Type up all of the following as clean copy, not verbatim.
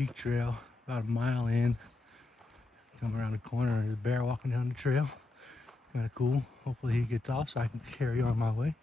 Peak Trail, about a mile in. Come around the corner and there's a bear walking down the trail. Kind of cool. Hopefully he gets off so I can carry on my way.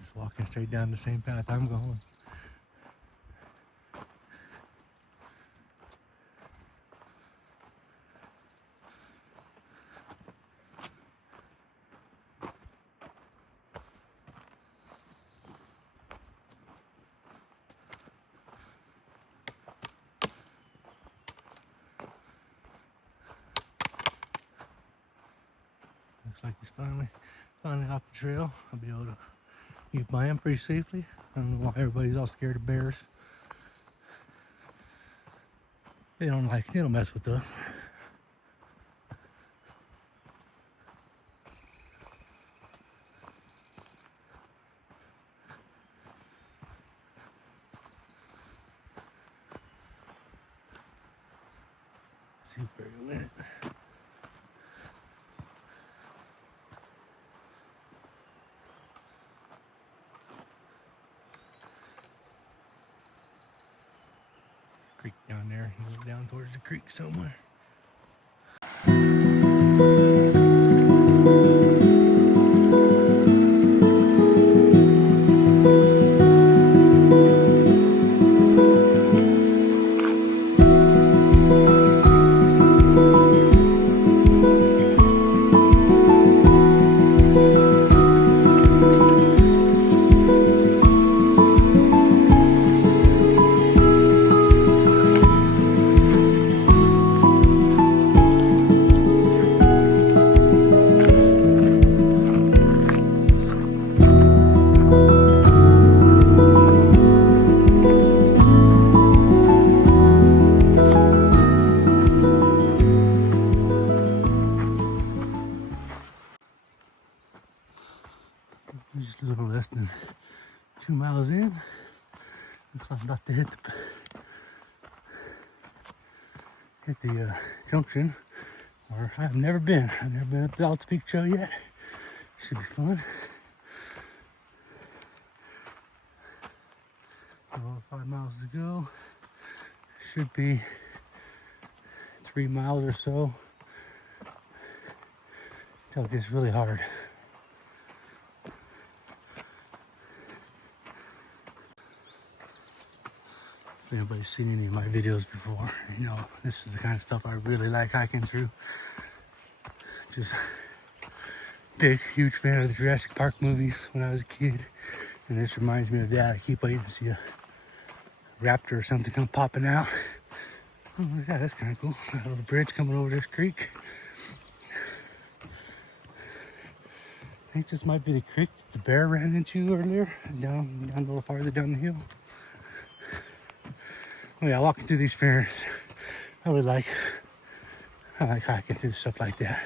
Just walking straight down the same path I'm going. Looks like he's finally off the trail. I'll be able to get by him pretty safely. I don't know why everybody's all scared of bears. They don't mess with us. See where he went. Creek down there. He went down towards the creek somewhere. We're just a little less than 2 miles in. Looks like I'm about to hit the junction. Or I've never been up the Alta Peak Trail yet. Should be fun. About 5 miles to go. Should be 3 miles or so till it gets really hard. If anybody's seen any of my videos before, you know, this is the kind of stuff I really like hiking through. Just big, huge fan of the Jurassic Park movies when I was a kid. And this reminds me of that. I keep waiting to see a raptor or something come popping out. Oh, look at that, that's kind of cool. Got a little bridge coming over this creek. I think this might be the creek that the bear ran into earlier, down a little farther down the hill. Oh yeah, walking through these ferns, I like hiking through stuff like that.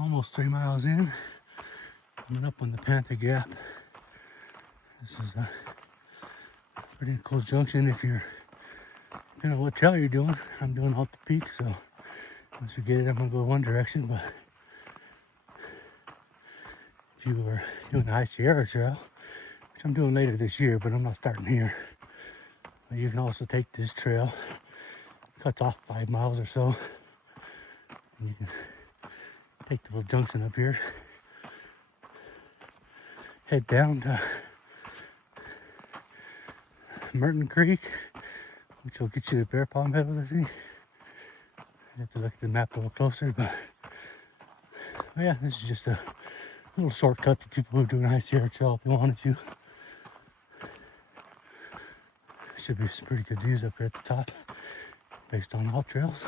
almost 3 miles in, coming up on the Panther Gap. This is a pretty cool junction if you're, depending on what trail you're doing. I'm doing Alta Peak, so once we get it, I'm gonna go one direction. But if you were doing the High Sierra Trail, which I'm doing later this year, but I'm not starting here. But you can also take this trail, cuts off 5 miles or so. And you can take the little junction up here, head down to Merton Creek, which will get you to Bear Paw Meadows, I think. I have to look at the map a little closer, but yeah, this is just a little shortcut to people who are doing High Sierra Trail if they wanted to. Should be some pretty good views up here at the top, based on all trails.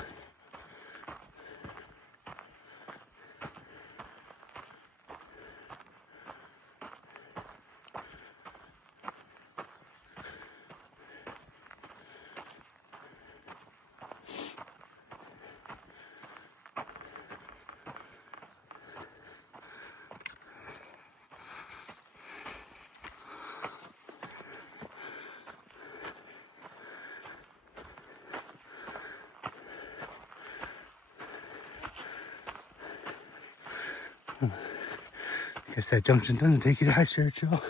I guess that junction doesn't take you to High Sierra Trail.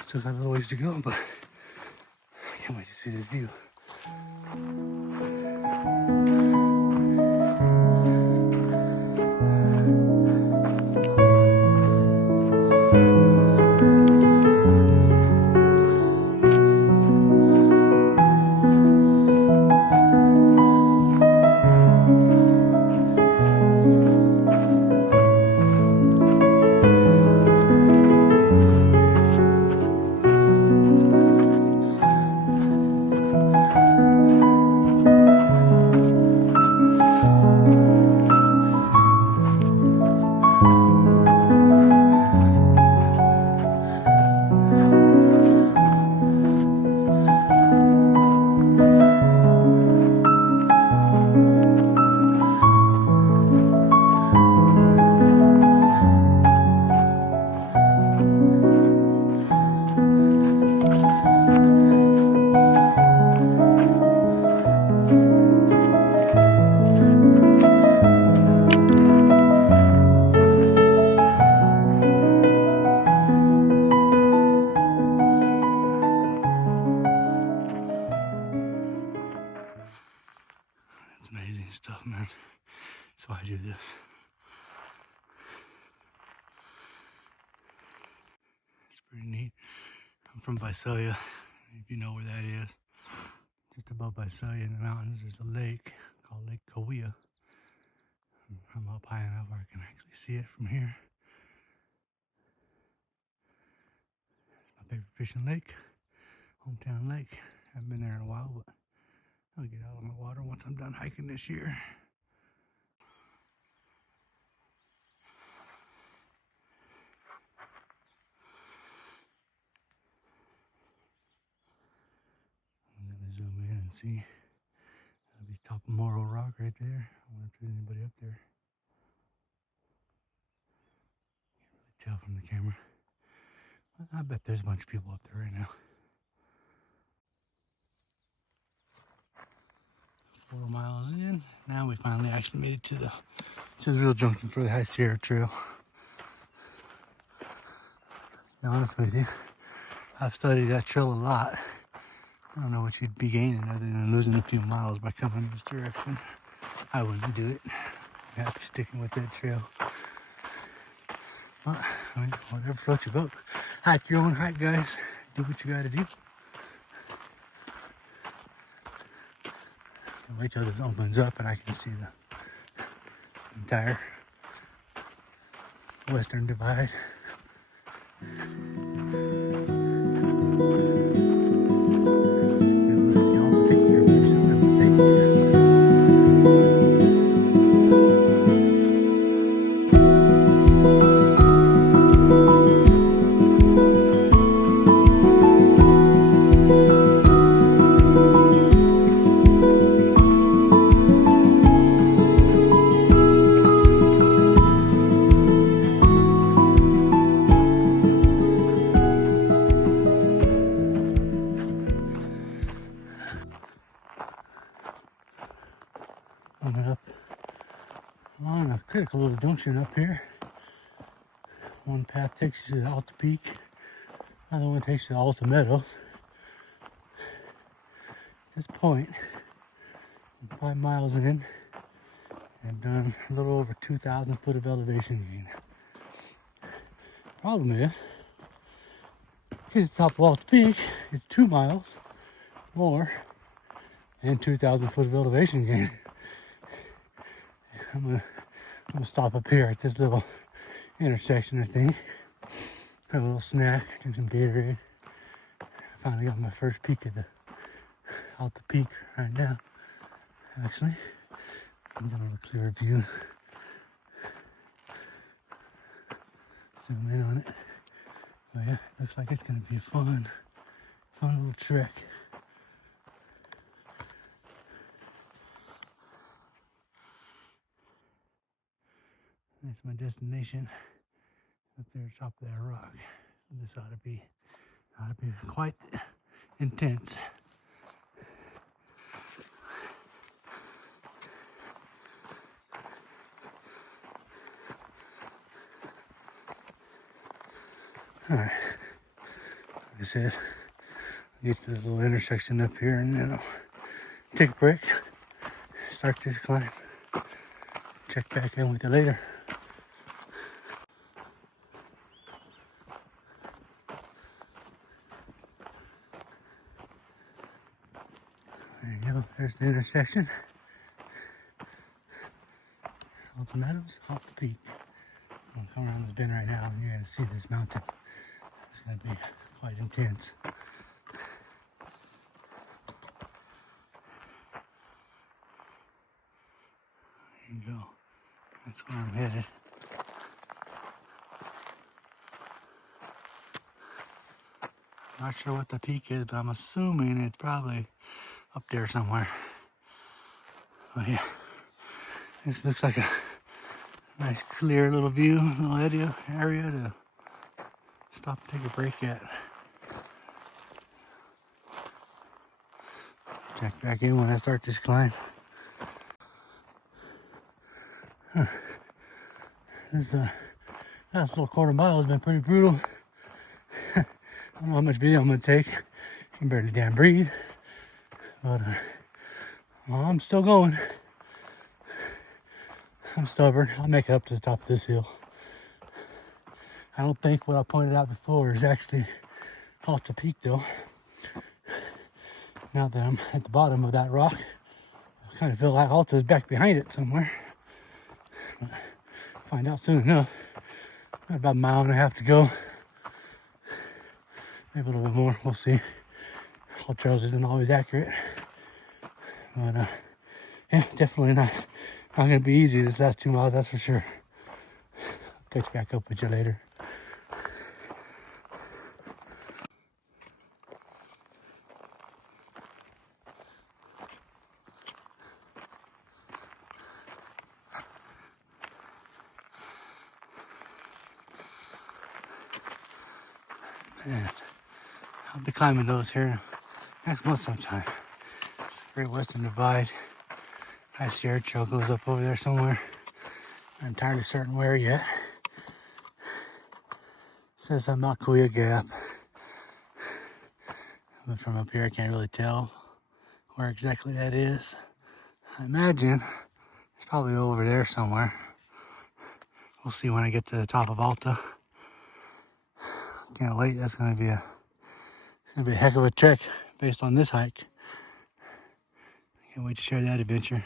Still got a little ways to go, but I can't wait to see this view. It's amazing stuff, man. That's why I do this. It's pretty neat. I'm from Visalia, if you know where that is. Just above Visalia in the mountains, there's a lake called Lake Sequoia. I'm up high enough where I can actually see it from here. It's my favorite fishing lake, hometown lake. Haven't been there in a while, but I'll get out of my water once I'm done hiking this year. I'm gonna zoom in and see. That'll be top of Morro Rock right there. I wonder if there's anybody up there. Can't really tell from the camera. I bet there's a bunch of people up there right now. 4 miles in. Now we finally actually made it to the real junction for the High Sierra Trail. To be honest with you, I've studied that trail a lot. I don't know what you'd be gaining other than losing a few miles by coming this direction. I wouldn't do it. I'm happy sticking with that trail. But, I mean, whatever floats your boat. Hike your own hike, guys. Do what you gotta do. I'll wait till this opens up and I can see the entire Western Divide. Let's see Alta Peak here pretty soon, I think. Coming up on a critical little junction up here. One path takes you to the Alta Peak, another one takes you to Alta Meadows. At this point, I'm 5 miles in, and done a little over 2,000 foot of elevation gain. Problem is, to the top of Alta Peak is 2 miles more and 2,000 foot of elevation gain. I'm gonna stop up here at this little intersection, I think. Have a little snack, drink some Gatorade. I finally got my first peek at the Alta Peak right now. Actually, I'm getting a little clearer view. Zoom in on it. Oh yeah, looks like it's gonna be a fun little trek. That's my destination up there at the top of that rock. This ought to be quite intense. Alright, like I said, I'll get to this little intersection up here and then I'll take a break, start this climb, check back in with you later. There you go, there's the intersection. Alta Meadows, Alta Peak. I'm coming around this bend right now and you're going to see this mountain. It's going to be quite intense. There you go. That's where I'm headed. Not sure what the peak is, but I'm assuming it's probably up there somewhere. Oh yeah, this looks like a nice clear little view, little area to stop and take a break at. Check back in when I start this climb. This last little quarter mile has been pretty brutal. I don't know how much video I'm gonna take. I can barely damn breathe. But well, I'm still going. I'm stubborn. I'll make it up to the top of this hill. I don't think what I pointed out before is actually Alta Peak though. Now that I'm at the bottom of that rock, I kind of feel like Alta is back behind it somewhere. But find out soon enough. Got about a mile and a half to go. Maybe a little bit more, we'll see. All trails isn't always accurate. But yeah, definitely not gonna be easy this last 2 miles, that's for sure. I'll catch back up with you later. Man, I'll be climbing those here next month sometime. It's the Great Western Divide. High Sierra Trail goes up over there somewhere. I'm not entirely certain where yet. It says I'm Sequoia Gap. But from up here I can't really tell where exactly that is. I imagine it's probably over there somewhere. We'll see when I get to the top of Alta. Can't wait, that's gonna be a heck of a trek based on this hike. Can't wait to share that adventure.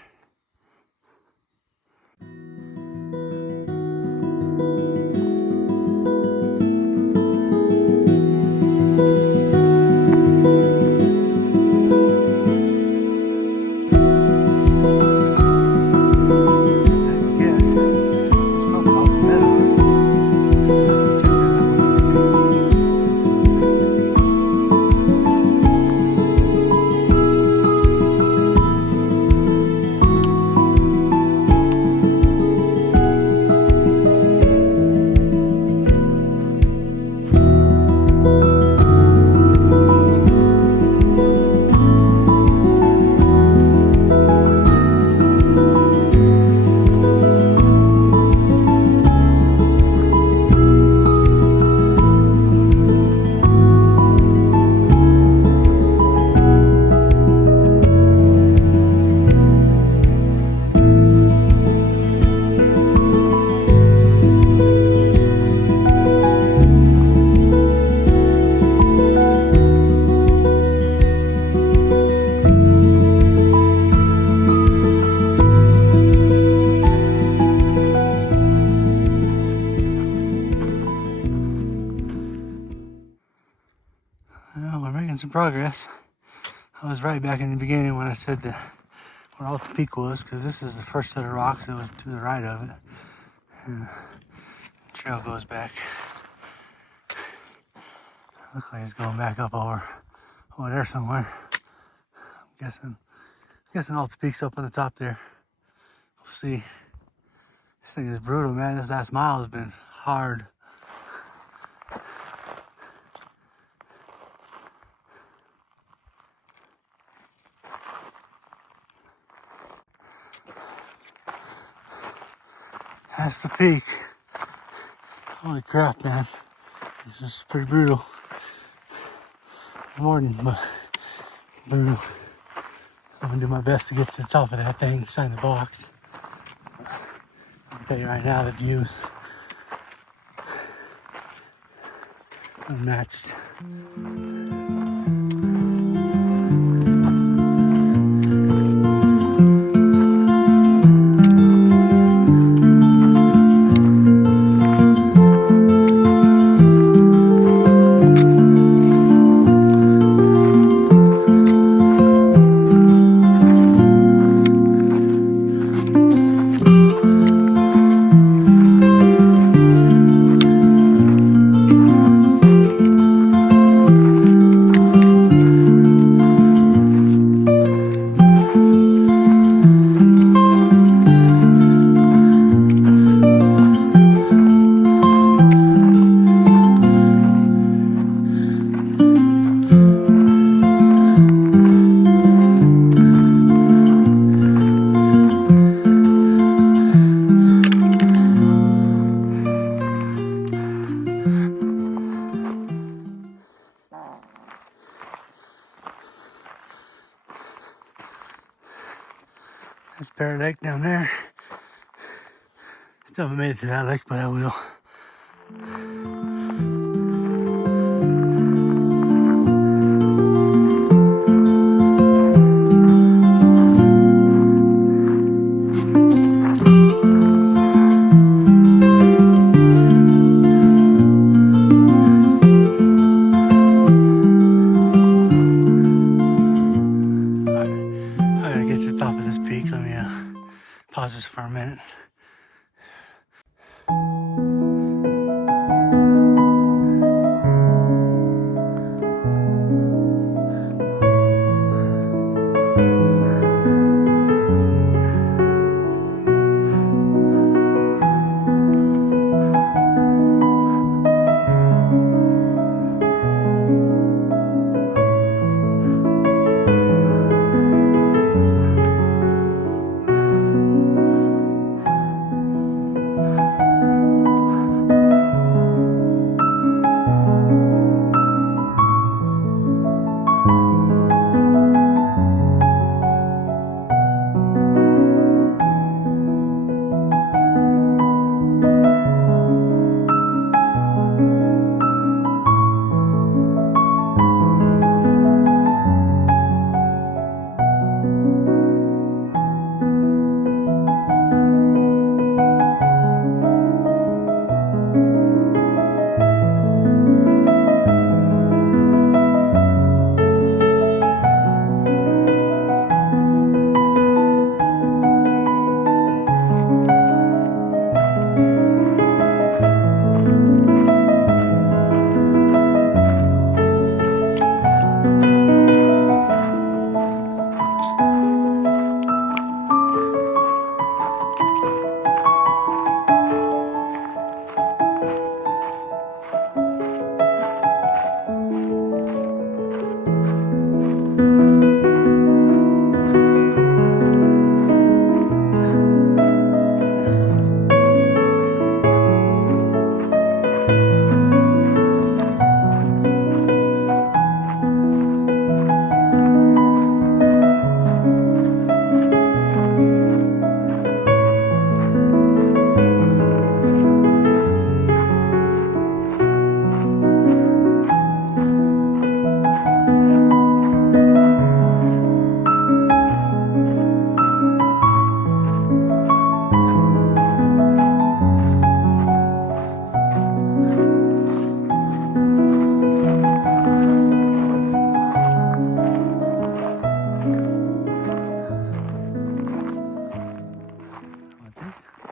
progress. I was right back in the beginning when I said that where Alta Peak was, because this is the first set of rocks that was to the right of it. And the trail goes back. Looks like it's going back up over there somewhere. I'm guessing Alta Peak's up on the top there. We'll see. This thing is brutal, man. This last mile has been hard. That's the peak. Holy crap, man. This is pretty brutal. More than brutal. I'm gonna do my best to get to the top of that thing, sign the box. I'll tell you right now, the views unmatched. That's Bear Lake down there. Still haven't made it to that lake, but I will. I gotta get to the top of this peak. Let me pause this for a minute.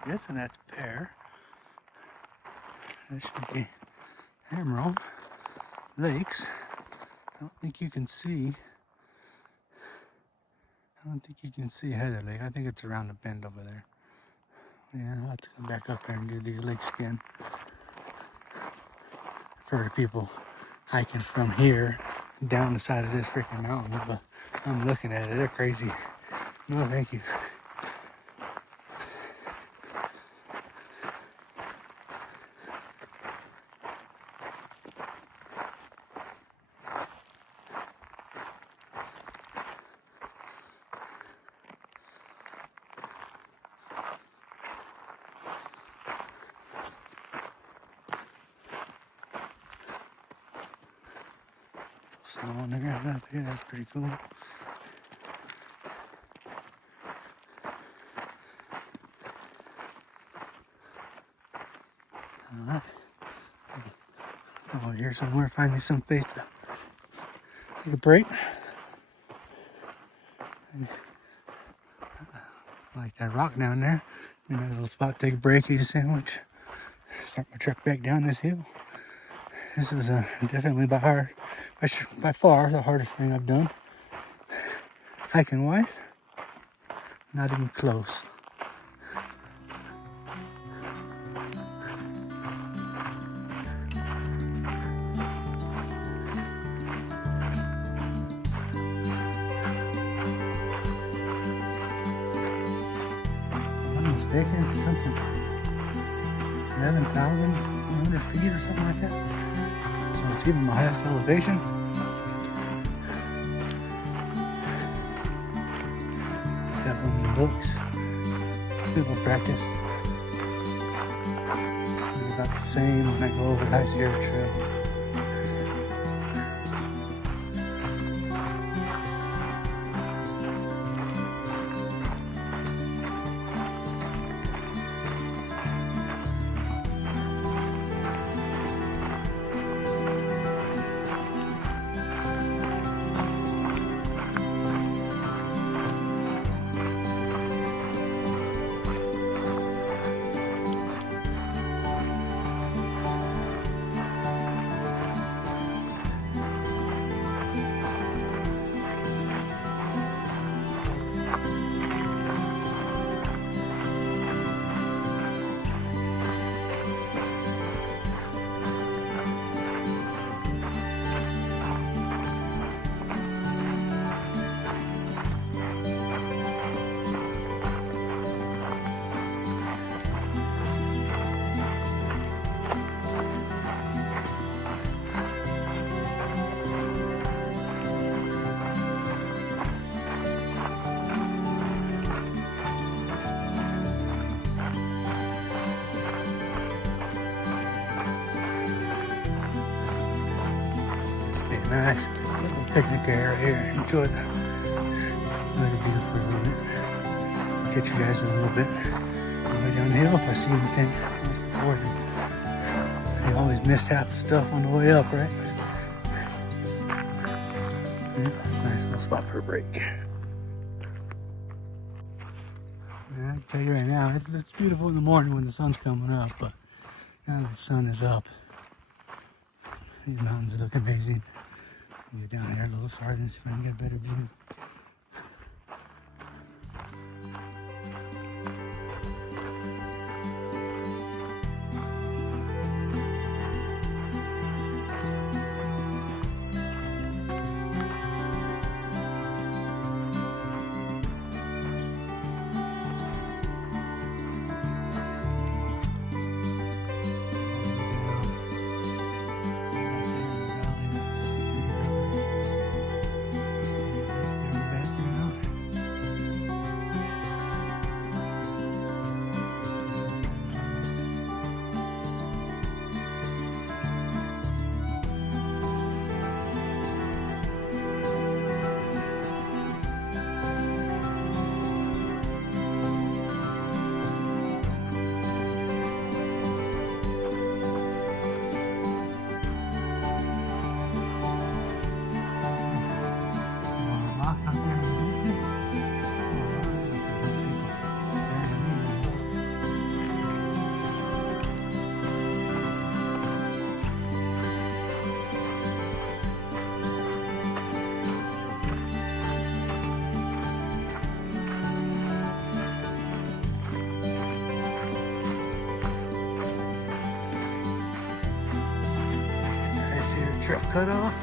guessing that's pear. That should be emerald lakes. I don't think you can see. I don't think you can see Heather Lake. I think it's around the bend over there. Yeah, I'll have to come back up there and do these lakes again. I've heard of people hiking from here down the side of this freaking mountain, but I'm looking at it. They're crazy. No, thank you. Snow on the ground up here, that's pretty cool. Alright. Come over here somewhere, find me some space to take a break. I like that rock down there. Maybe a little spot, take a break, eat a sandwich. Start my trek back down this hill. This is definitely by far the hardest thing I've done. Hiking wise, not even close. If I'm mistaken, something 11,100 feet or something like that. So it's even my highest elevation. Got one of the books. People practice. It'll be about the same when I go over the High Sierra Trail. Nice little picnic area here. Enjoy the view for a little bit. I'll catch you guys in a little bit. On the way down the hill, if I see anything before, you always miss half the stuff on the way up, right? Yeah, nice little spot for a break. Yeah, I can tell you right now, it's beautiful in the morning when the sun's coming up, but now that the sun is up, these mountains look amazing. Get down here a little farther and see if I can get a better view. trail cut off.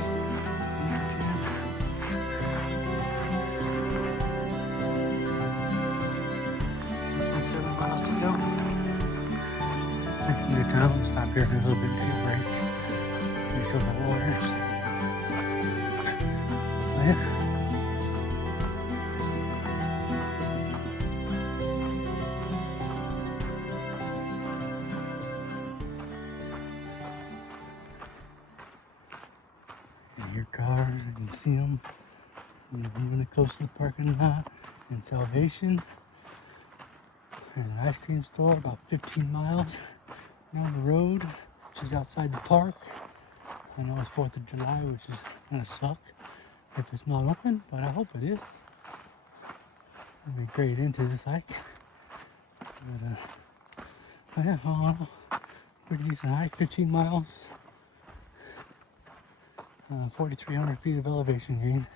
7 miles to go. Good time. Stop here for a little bit, take a break. Refill the waters. Oh, yeah. And your cars, you can see them. You're moving close to the parking lot and Salvation. And an ice cream store about 15 miles down the road, which is outside the park. I know it's 4th of July, which is gonna suck if it's not open, but I hope it is. It'd be great into this hike. But oh yeah, all in all, pretty decent hike, 15 miles, 4,300 feet of elevation gain.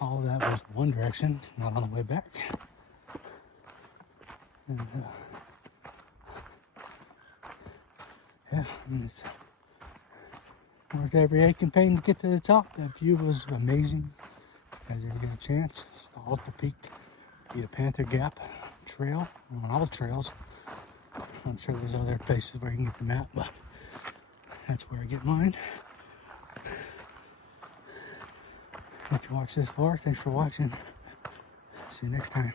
All of that was one direction, not on the way back. And yeah, I mean, it's worth every ache and pain to get to the top. That view was amazing. If you guys ever get a chance, it's the Alta Peak, the Panther Gap trail, on all trails. I'm sure there's other places where you can get the map, but that's where I get mine. If you watch this far, thanks for watching. See you next time.